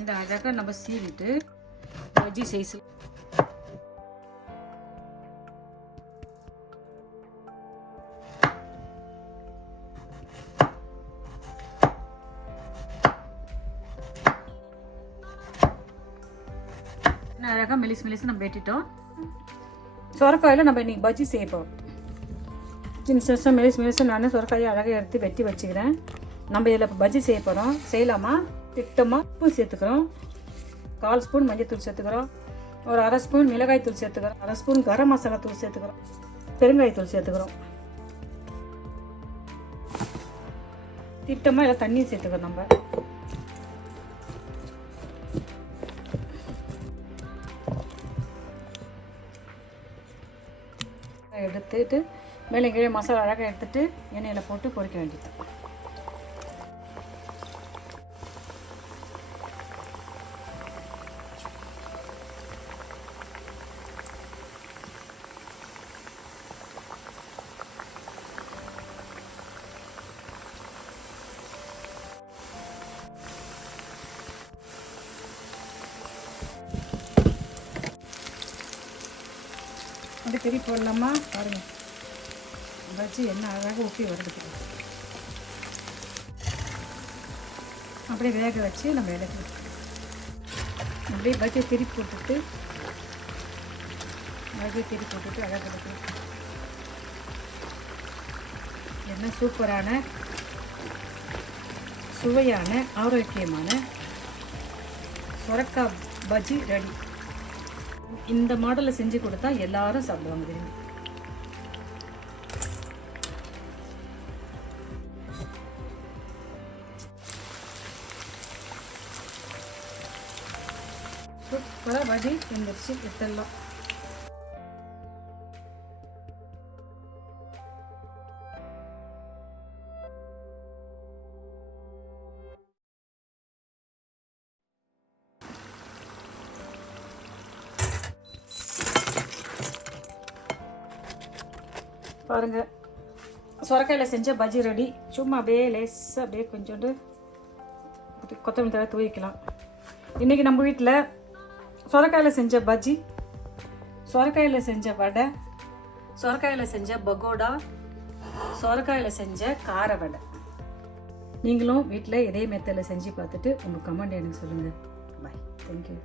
இந்த அழகாக நம்ம சீவிட்டு பஜ்ஜி சைஸில் அழகாக மெலிசு நம்ம வெட்டிட்டோம். சொரக்காயில் நம்ம இன்னைக்கு பஜ்ஜி செய்ய போகிறோம். சின்ன சின்ன மெலிசு நான் சொரக்காயை அழகாக எடுத்து வெட்டி வச்சுக்கிறேன். நம்ம இதில் இப்போ பஜ்ஜி செய்ய போகிறோம். செய்யலாமா? திட்டமாக உப்பு சேர்த்துக்கிறோம், 1/4 ஸ்பூன் மஞ்சள் சேர்த்துக்கிறோம், ஒரு 1/2 ஸ்பூன் மிளகாய் தூள் சேர்த்துக்கிறோம், 1/2 ஸ்பூன் கரம் மசாலா தூள் சேர்த்துக்கிறோம், பெருங்காயத்தூள் சேர்த்துக்கிறோம். திட்டமாக இதில் தண்ணி சேர்த்துக்கிறோம். நம்ம எடுத்துட்டு மேலே கீழே மசாலா அழகாக எடுத்துட்டு எண்ணெயில் போட்டு பொரிக்க வேண்டியது. அப்படி திருப்பி போடலாமா? பாருங்கள், பஜ்ஜி என்ன அழகாக ஊற்றி வருது. அப்படியே வேக வச்சு நம்ம எடுக்கலாம். அப்படியே பஜ்ஜியை திருப்பி போட்டுட்டு அழகாக எடுக்கலாம். என்ன சூப்பரான சுவையான ஆரோக்கியமான சொரக்காய் பஜ்ஜி ரெடி. இந்த மாடலில் செஞ்சு கொடுத்தா எல்லாரும் சாப்பிடுவாங்க விரும்பி. சூப்பராக பஜ்ஜி செஞ்சிருச்சு. எடுத்துடலாம். பாருங்க, சொரக்காயில் செஞ்ச பஜ்ஜி ரெடி. சும்மா அப்படியே லேசாக அப்படியே கொஞ்சோண்டு கொத்தமல்லி தழை தூவிக்கலாம். இன்றைக்கி நம்ம வீட்டில் சொரக்காயில் செஞ்ச பஜ்ஜி, சொரக்காயில் செஞ்ச வடை, சொரக்காயில் செஞ்ச பகோடா, சொரக்காயில் செஞ்ச கார வடை. நீங்களும் வீட்டில் இதே மெத்தடில் செஞ்சு பார்த்துட்டு உங்கள் கமெண்ட் எனக்கு சொல்லுங்கள். பாய், தேங்க்யூ.